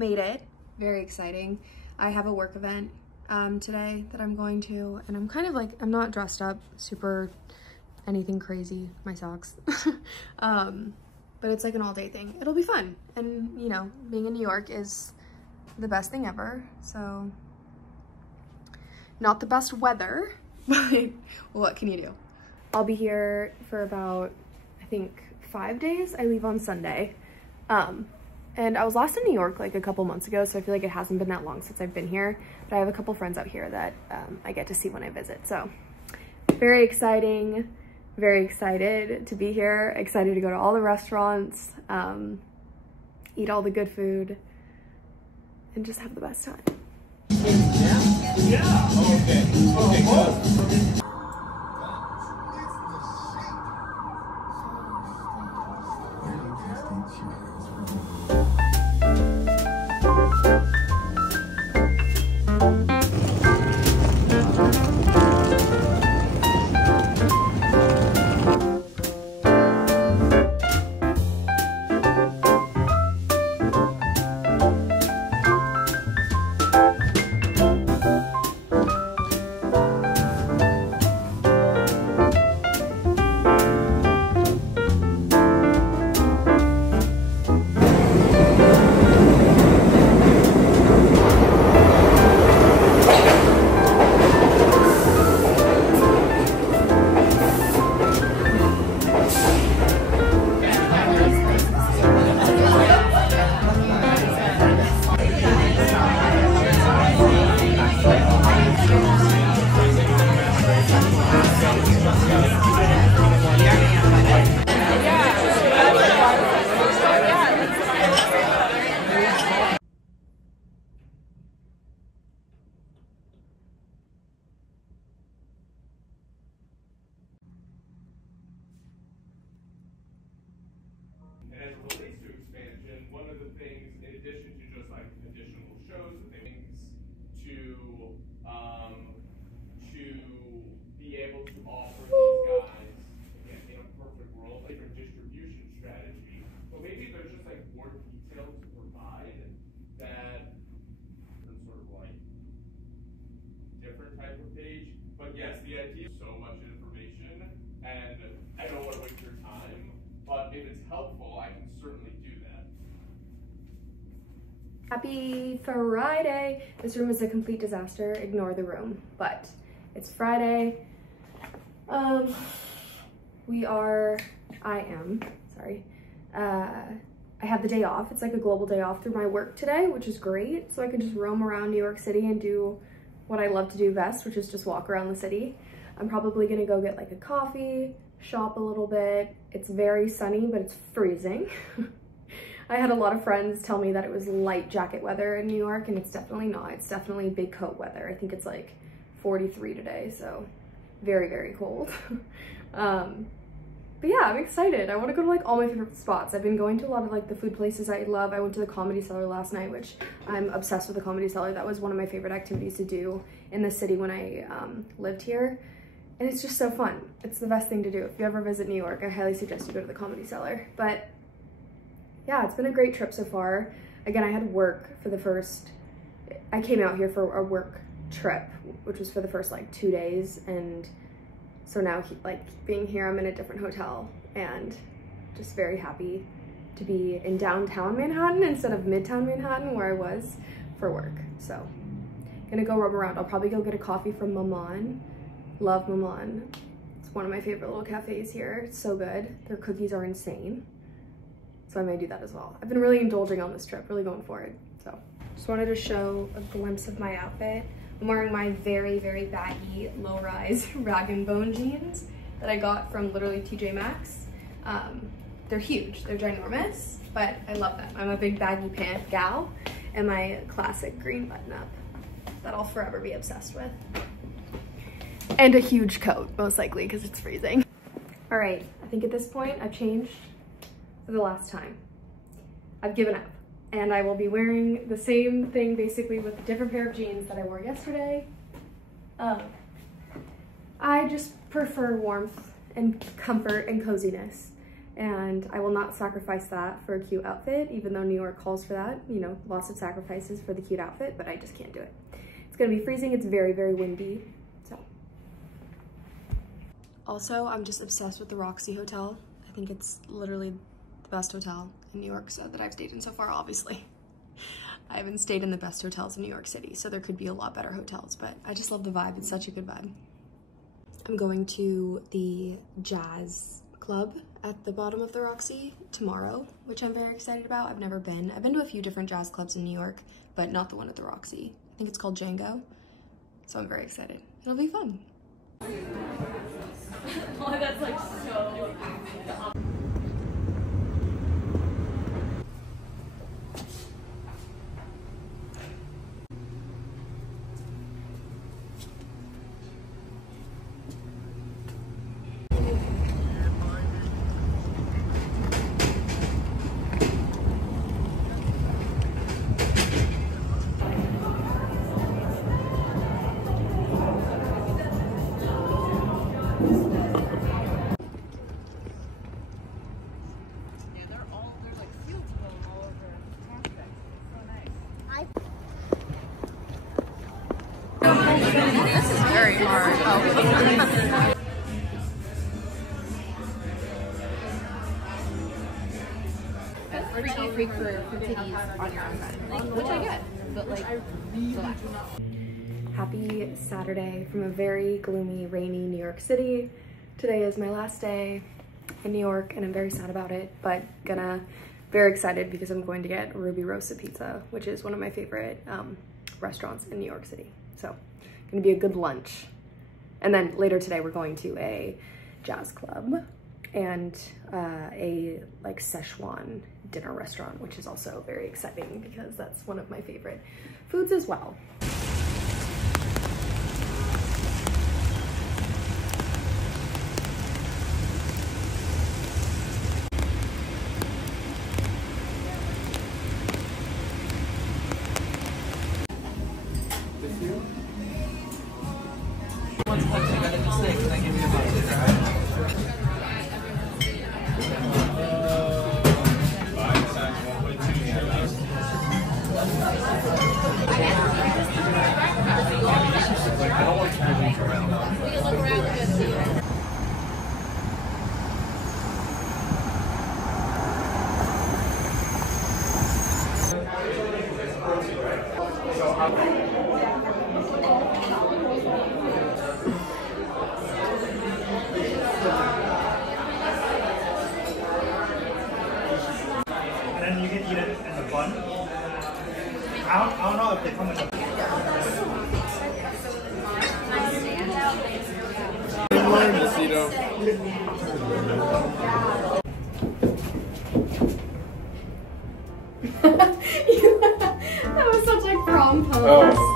made it. Very exciting. I have a work event today that I'm going to, and I'm kind of like, I'm not dressed up super anything crazy, my socks. But it's like an all-day thing. It'll be fun. And you know, being in New York is the best thing ever. So not the best weather, but what can you do? I'll be here for about, I think, 5 days. I leave on Sunday. And I was last in New York like a couple months ago, so I feel like it hasn't been that long since I've been here. But I have a couple friends out here that I get to see when I visit. So very exciting, very excited to be here. Excited to go to all the restaurants, eat all the good food, and just have the best time. Yeah. Okay. Good. As it relates to expansion, one of the things, in addition to just like additional shows and things, to be able to offer these guys, again, in a perfect world, like a distribution strategy, but maybe there's just like more detail to provide that sort of like different type of page. But yes, the idea is so much information, and I don't want to waste your time. But if it's helpful, I can certainly do that. Happy Friday! This room is a complete disaster. Ignore the room, but it's Friday. I have the day off. It's like a global day off through my work today, which is great. So I can just roam around New York City and do what I love to do best, which is just walk around the city. I'm probably gonna go get like a coffee, shop a little bit. It's very sunny, but it's freezing. I had a lot of friends tell me that it was light jacket weather in New York, and it's definitely not. It's definitely big coat weather. I think it's like 43 today, so very, very cold. But yeah, I'm excited. I want to go to like all my favorite spots. I've been going to a lot of like the food places I love. I went to the Comedy Cellar last night, which I'm obsessed with the Comedy Cellar. That was one of my favorite activities to do in the city when I lived here. And it's just so fun. It's the best thing to do. If you ever visit New York, I highly suggest you go to the Comedy Cellar. But yeah, it's been a great trip so far. Again, I had work for the first, I came out here for a work trip, which was for the first like 2 days. And so now like being here, I'm in a different hotel and just very happy to be in downtown Manhattan instead of midtown Manhattan where I was for work. So gonna go roam around. I'll probably go get a coffee from Maman. Love Maman. It's one of my favorite little cafes here. It's so good. Their cookies are insane. So I may do that as well. I've been really indulging on this trip, really going for it. So just wanted to show a glimpse of my outfit. I'm wearing my very, very baggy, low-rise rag and bone jeans that I got from literally TJ Maxx. They're huge, they're ginormous, but I love them. I'm a big baggy pant gal, and my classic green button-up that I'll forever be obsessed with. And a huge coat, most likely, because it's freezing. All right, I think at this point I've changed for the last time. I've given up, and I will be wearing the same thing basically with a different pair of jeans that I wore yesterday. I just prefer warmth and comfort and coziness, and I will not sacrifice that for a cute outfit, even though New York calls for that. You know, lots of sacrifices for the cute outfit, but I just can't do it. It's gonna be freezing. It's very, very windy, so. Also, I'm just obsessed with the Roxy Hotel. I think it's literally the best hotel in New York that I've stayed in so far, obviously. I haven't stayed in the best hotels in New York City, so there could be a lot better hotels, but I just love the vibe. It's such a good vibe. I'm going to the jazz club at the bottom of the Roxy tomorrow, which I'm very excited about. I've never been. I've been to a few different jazz clubs in New York, but not the one at the Roxy. I think it's called Django, so I'm very excited. It'll be fun. Oh, that's like so... This is very hard. Oh. Free for titties on your own bed, which I get, but like, relax. Happy Saturday from a very gloomy, rainy New York City. Today is my last day in New York and I'm very sad about it, but very excited because I'm going to get Rubirosa pizza, which is one of my favorite restaurants in New York City. So gonna be a good lunch. And then later today we're going to a jazz club and a like Szechuan dinner restaurant, which is also very exciting because that's one of my favorite foods as well. You can eat it in the bun. I don't know if they come in the That was such a prom pose. Oh.